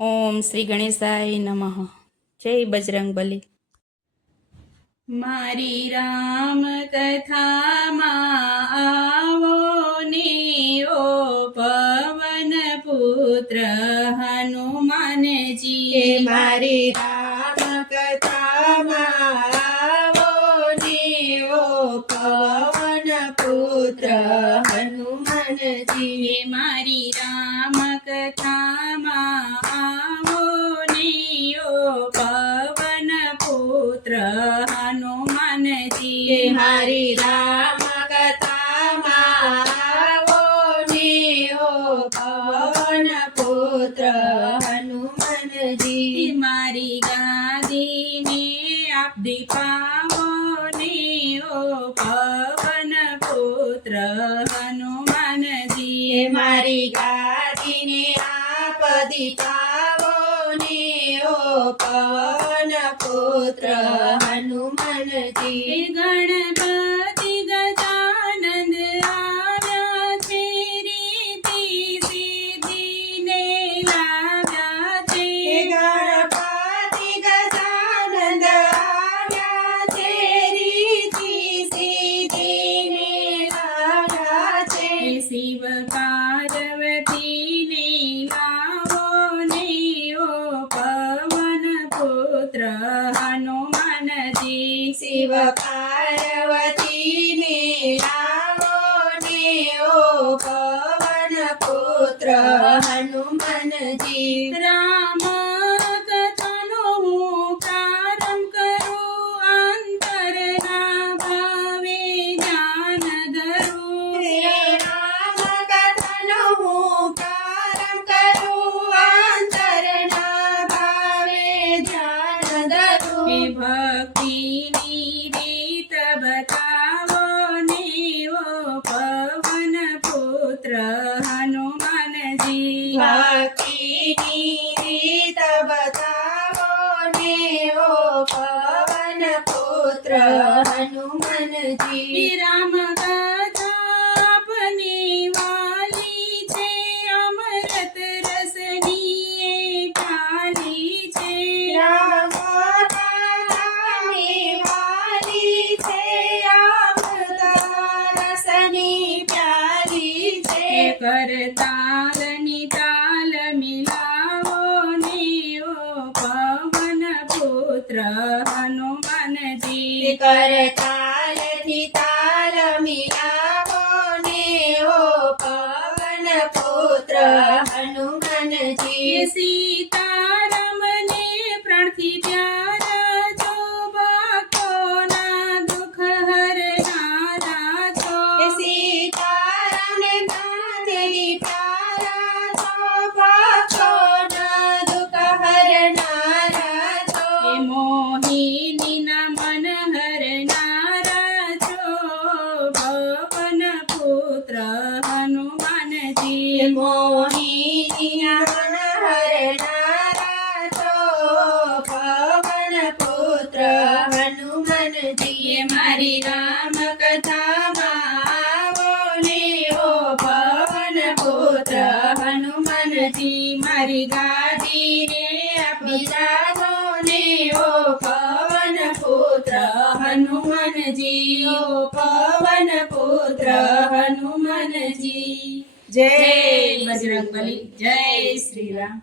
ઓમ શ્રી ગણેશાય નમઃ. જય બજરંગબલી. મારી રામ કથામાં આવો ને ઓ પવન પુત્ર હનુમાનજી. મારી રામ કથામાં આવો ને ઓ પવન પુત્ર હનુમાનજી. મારી રામ કથામાં આવો ને ઓ પવન પુત્ર હનુમાનજી. મારી રામ કથામાં આવો ને ઓ પવન પુત્ર હનુમાનજી. મારી ગાદીને આપ દીપાવો ને ઓ પવન પુત્ર હનુમાનજી. મારી ગાદીને આપ દીપાવો ને ઓ પવન પુત્ર હનુમાનજી. ગણપતિ ગજાનંદ આવ્યા છે, રીતિ સિદ્ધિને લાવ્યા છે. ગણપતિ ગજાનંદ આવ્યા છે, રીતિ સિદ્ધિને લાવ્યા છે. શિવ પાર્વતીને લાવો ને ઓ પવન પુત્ર હનુમાનજી. શિવ પાર્વતીને લાવો ને ઓ પવન પુત્ર હનુમાનજી. રામ કથાનો હું પ્રારંભ કરું, અંતરના ભાવે જ્ઞાન ધરું. રામ કથાનો હું પ્રારંભ કરું, અંતરના ભાવે ધ્યાન ધરું. ભક્તિની રીત બતાવો ને ઓ પવન પુત્ર હનુમાનજી. ભક્તિની રીત બતાવો ને ઓ પવન પુત્ર હનુમાનજી. રામ કથા આપની વાલી છે, અમૃત રસની એ પ્યાલી છે. રામ કથાની વાલી છે, અમૃત રસની પ્યાલી છે. કરતાલની તાલ મિલાવો ને ઓ પવન પુત્ર હનુમાનજી. કરતાલથી તાલ મિલાવો ને ઓ પવન પુત્ર હનુમાનજી. સીતારામને પ્રાણથી પ્યારા છો, ભક્તોના દુઃખ હરનારા છો. સીતારામને પ્રાણથી પ્યારા છો, ભક્તોના દુઃખ હરનારા છો. મોહિનીના મન હરનારા છો, પવન પુત્ર હનુમાનજી. મોહિનીના મન હરનારા છો, પવન પુત્ર હનુમાનજી. મારી રામ કથામાં આવો ને ઓ પવન પુત્ર હનુમાનજી. મારી ગાદીને આપી જાજો ને ઓ પવન પુત્ર હનુમાનજી. ઓ પવન પુત્ર હનુમાનજી. જય બજરંગબલી. જય શ્રી રામ.